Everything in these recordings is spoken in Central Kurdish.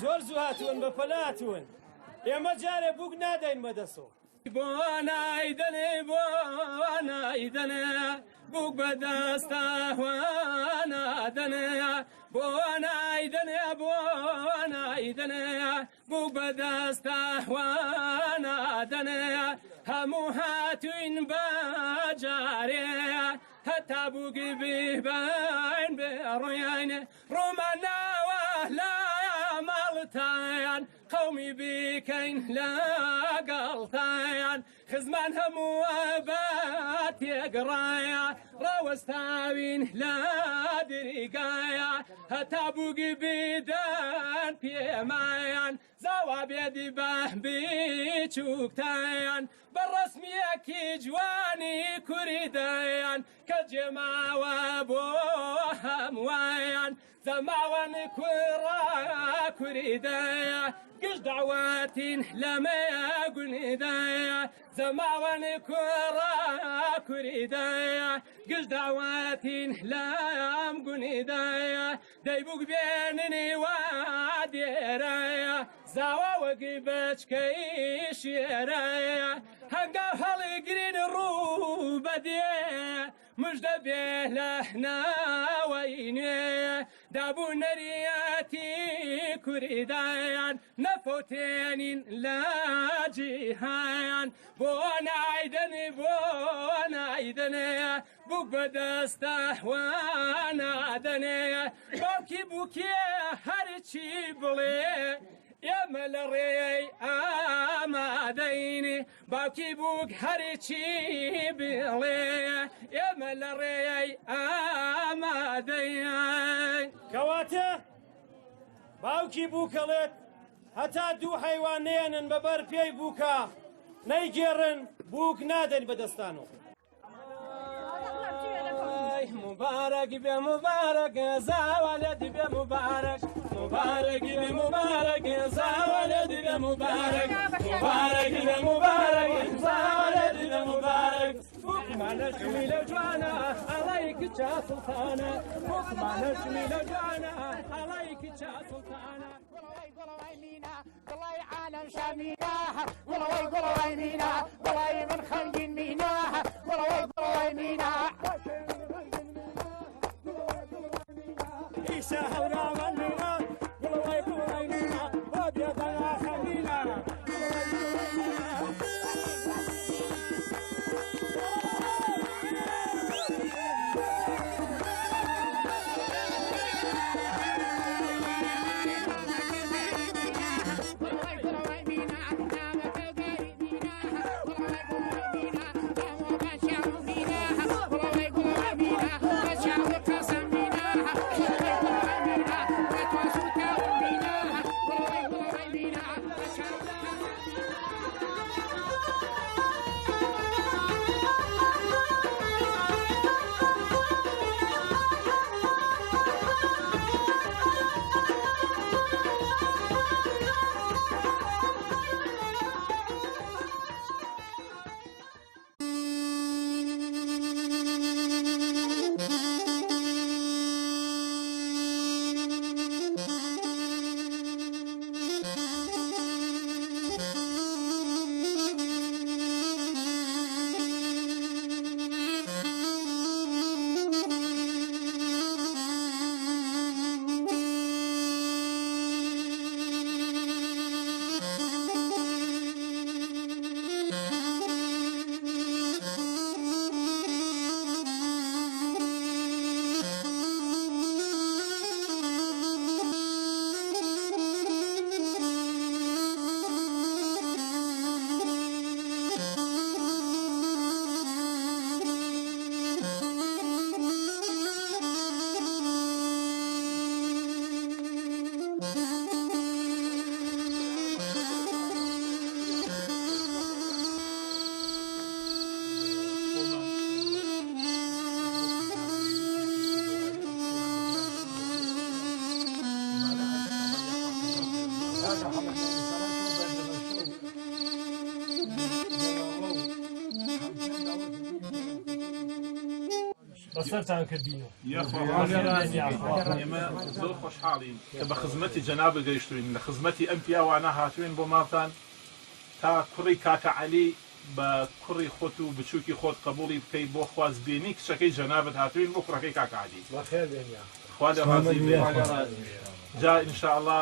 زۆر زوو هاتوون بە پەلاتون ئێمە جارێ بووک نادەین بەدەسەوە بۆ نایدەنێ بووک بەدەستە نادەنێ بۆ نایدەنێ بووک بەدەستە نادەنێ هەموو هاتوین بەجارێ هەتا بووکی بیبین بێڕۆیان ڕۆمان ناوە لە ماڵتان قەومی بیکەین لەگەڵتان خزمان هەمووە بە تێگڕایە ڕاوەستاوین لە دریگایە هەتا بووکی بیدەن پێمایان زاوا بێدی بە بیچووکتایان بە ڕەسمیەکی جوانی کوریدایان کە جێماوە بۆ هەمووایان زەماوەن کوڕە کوریدایە گشت داوەتین لەمەیە گونیدایە زەماوەن کوڕە کوریدایە گشت داوەتین لەم گونیدایە دەیبووک بێننی وا دێرایە زاوا وەگی بەچکەی شێرایە هەنگاو هەڵیگرین ڕوو بەدێ مژدە بێ لە ناوەی نوێ دابوو نەریەتی کوریدایان نەفۆتێنین لە جیهان بۆ نایدەنێ بووک بەدەستە نادەنێ باوکی بووکێ هەرچی بڵێ ئێمە لە ڕێی ئامادەینی باوکی بووک هەرچی بڵێ ئێمە لە ڕێی ئامادەین کەواتە باوکی بووکەڵێت هەتا دوو حەیوان نێنن بەبەر پێی بووکە نەیگێڕن بووک نادەن بەدەستانەوە مبارك بێ مبارك زاوالێت بێ مبارك مبارك بێ مبارك زاوالێت بێ مبارك مبارك بێ مبارك زاوالێت بێ مبارك بووکمانە شمی لە جوانە ئەڵای کچە سوڵتانە بووکمانە شمی لە جوانە ئەڵای کچە سوڵتانە قڵەوەی مینە دڵی عالەم شەمینە قڵەوەی مینە دڵی من خەمگین مینە قڵەوەی مینە ئیشە هەوراوەن مینە قڵەوەی مینە بۆ بێدەڵا خەمینە بەسەرتان کردینەوە ئێمە زۆر خۆشحاڵین کە بە خزمەتی جەنابە گەیشتوین لە خزمەتی ئەم پیاوانە هاتوین بۆ ماڵتان تا کوڕی کاکە عەلی بە کوڕی خۆت و بچووکی خۆت قبوڵی بکەیت بۆ خوازبێنی کچەکەی جەنابەت هاتوین بۆ کوڕەکەی کاکە عەلی خوا لە ڕازی بێ جا ئینشاءڵڵا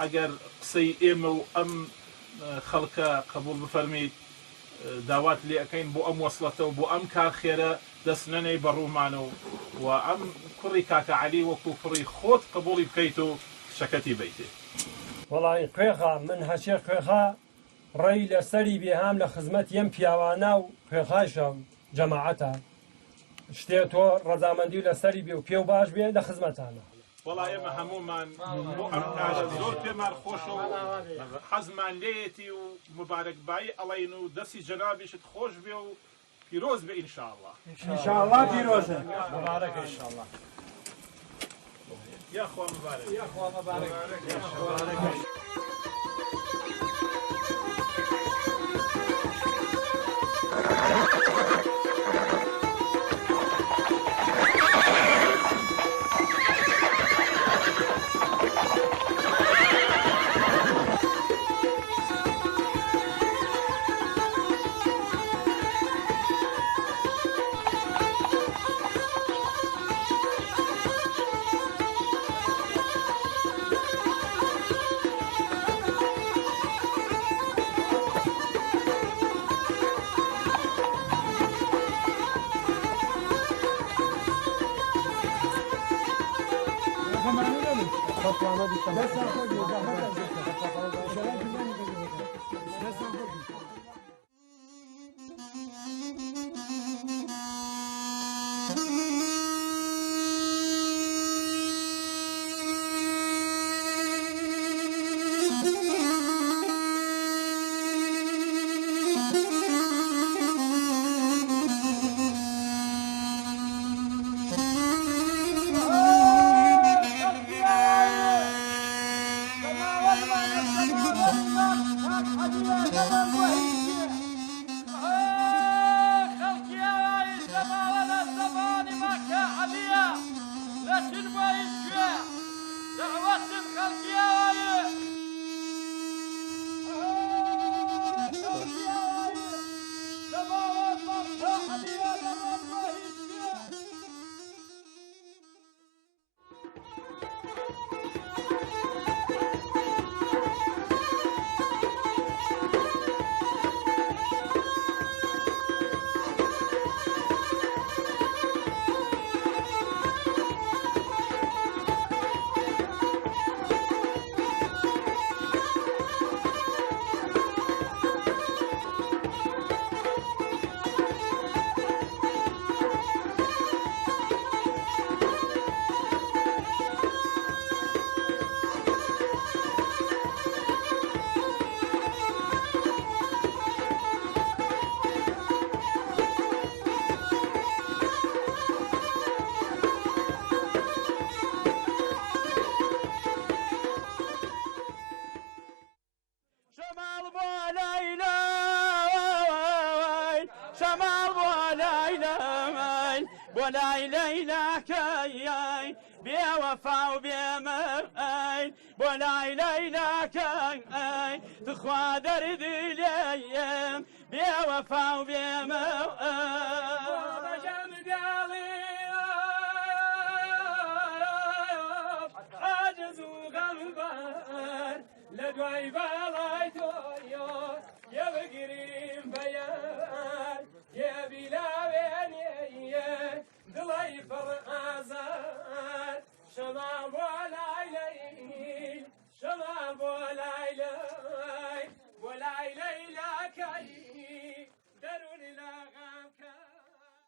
ئەگەر قسەی ئێمە و ئەم خەڵکە قبوڵ بفەرمیت داوات لێ ئەەکەین بۆ ئەم وەسڵەتە و بۆ ئەم کار خێرە دەست نەنەی بەڕوومانە و ئەم کوڕی کاکە عەلی وەکو کوڕی خۆت قبوڵی بکەیت و کچەکەتی بیتێ وەڵی خوێخە من هەچێ خوێخە ڕێی لەسەری بێهام لە خزمەت ئەم پیاوانە و خوێخاشە جەماعەتە شتێ تۆ ڕەزامەندی و لەسەری بێ و پێ و باش بێ لە خزمەتانە وەڵا ئێمە هەمومان بۆ ئەم کارە زۆر پێمان خۆشە و حەزمان لێیەتی و مبارەکبایی ئەڵێین و دەستی جەنابیشت خۆش بێ و پیرۆز بێ ئینشاءڵڵا ئینشاءڵڵا پیرۆزە مبارەکە ئینشاءڵڵا یاخوا مبارەک یاخوا مبارەک ولاي ليلى بوفا وبمين ولاي ليلى تخوى درد ليم بوفا وبمين عاجز وغمبر لدواي بالايتو يا بقريم بيان يا بلاوين دلي فرازات شمام ولايلي شمام ولايلي ولايلي لا كاي دروني لا غام كاي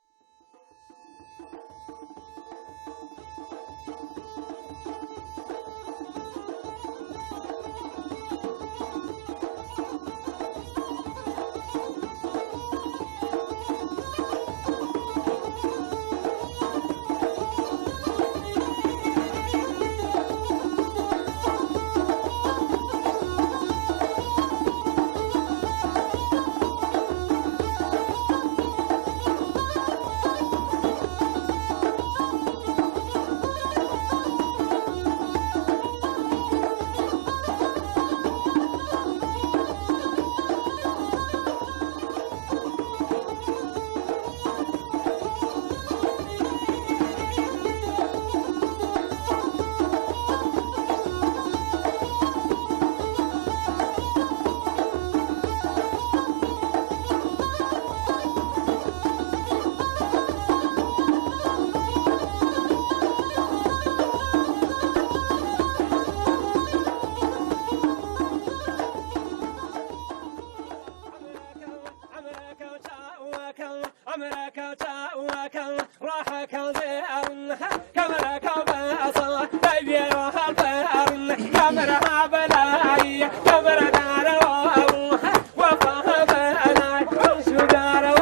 راح كوزيرن كاميرا كوباصة تبير وهالطيرن كاميرا بلاي كاميرا دارو وفاها بلاي شو دارو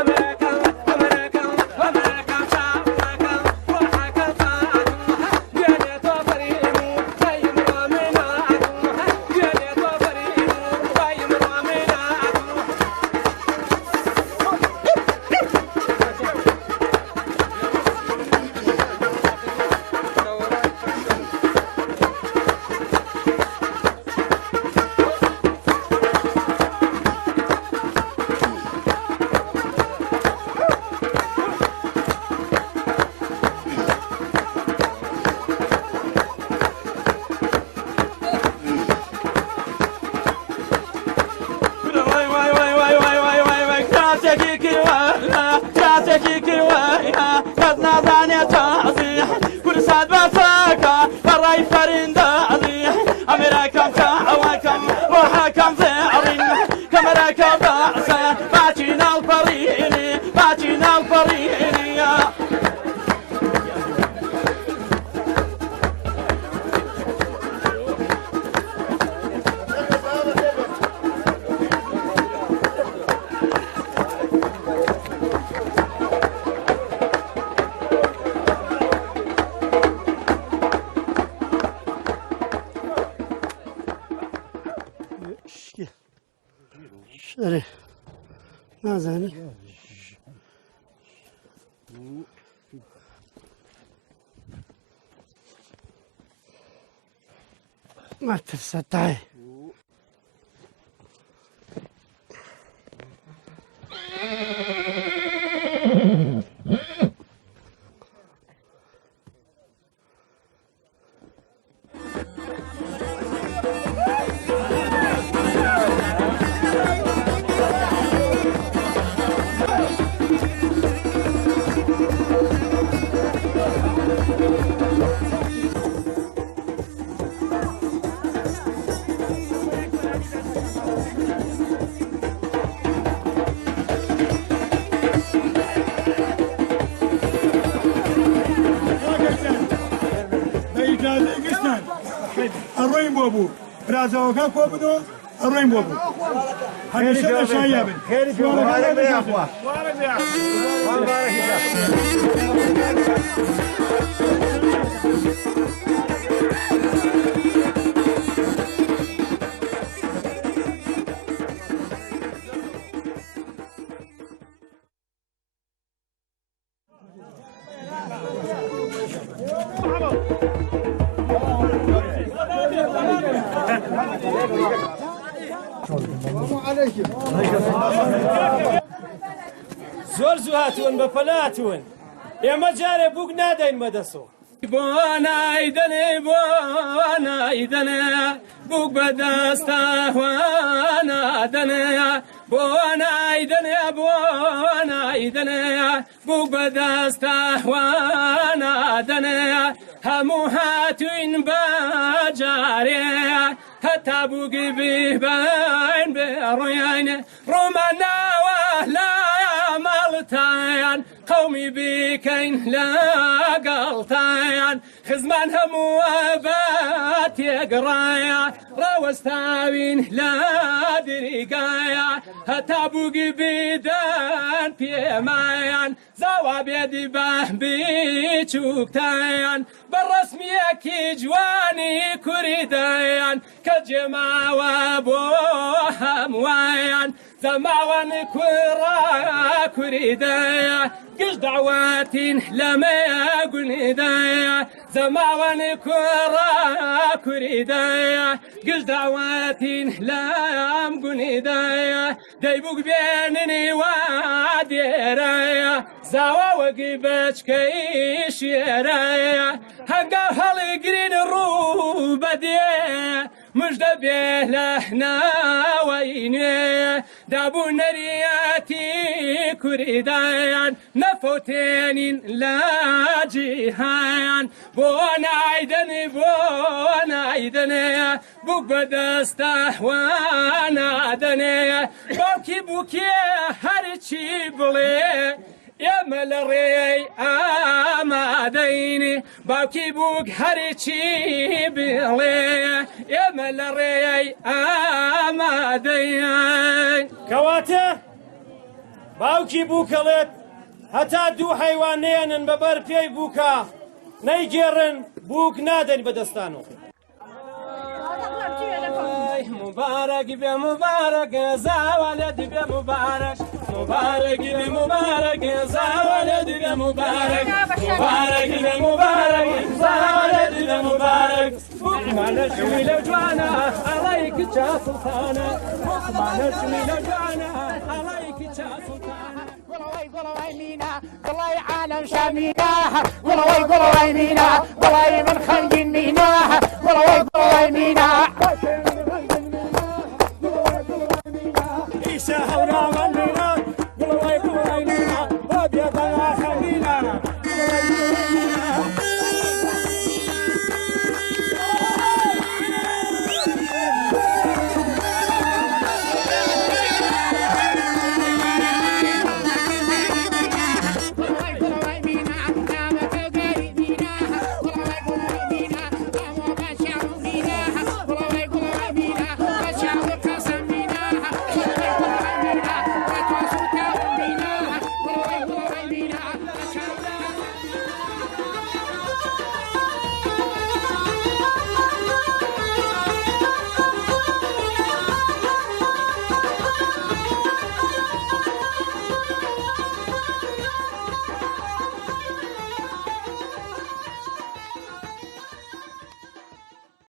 أمريكا أمريكا أمريكا شعبك روحك الفاتن جاني توفريني زي مرامينات جاني توفريني زي مرامينات شري ما زاني ما تفسدتي الرين بابو رازا وكاك وابدو الرين بابو هذا سنة شايبين خير في مبارك يا اخوة مبارك يا زۆر زوو هاتوون بە پەلاتون ئێمە جارێ بووک نادەین مەدەسۆ بۆ نایدەنێ بۆ نایدەنێ بووک بەدەستە نادەنێ بۆ نایدەنێ بۆ نایدەنێ بووک بەدەستە نادەنێ هەموو هاتوین بە جارێ هەتا بووگی ببین بێڕۆیانێ ڕۆمان ناوە لە ماڵتان قەومی بکەین لەگەڵتان خزمان هەمووە بە تێگڕایە ڕاوەستاوین لە دریگایە هەتا بووگی بدەن پێمایان زاوا بێدی بە بچووکتایان بە ڕەسمیەکی جوانی کوریدایان کە جێماوە بۆ هەمووایان زەماوەن کوڕە کوریدایە گشت داواتین لەمەیە گونیدایە زەماوەن کوڕە کوریدایە گشت داواتین لەم گونیدایە دەیبووک بێننی وا دێرایە زاوا وەگی بەچکەی شێرایە هەنگاو هەڵیگرین ڕوو بەدێ مژدە بێ لە ناوەی نوێ دابوو نەریەتی کوریدایان نەفۆتێنین لە جیهان بۆ نایدەنی بۆ نایدەنەیە بووک بەدەستە نادەنەیە باوکی بووکێ هەرچی بڵێ يا ملري آماديني باوكي بوك هريتشي بيلي يا ملري آماديني كواته باوکی بووکەڵێت هەتا دوو حەیوانێنن بەبەر پێی بووکە نەیگێڕن بووک نادەن بەدەستانەوە مبارك بيا مبارك يا زوالد بيا مبارك مبارك بيا مبارك يا زوالد بيا مبارك مبارك بيا مبارك يا زوالد بيا مبارك ما نشوي لجوانا عليك يا سلطانة ما نشوي لجوانا عليك يا سلطانة قولوا يمينا والله عالم شامينا قولوا يمينا والله من خلق مينا قولوا يمينا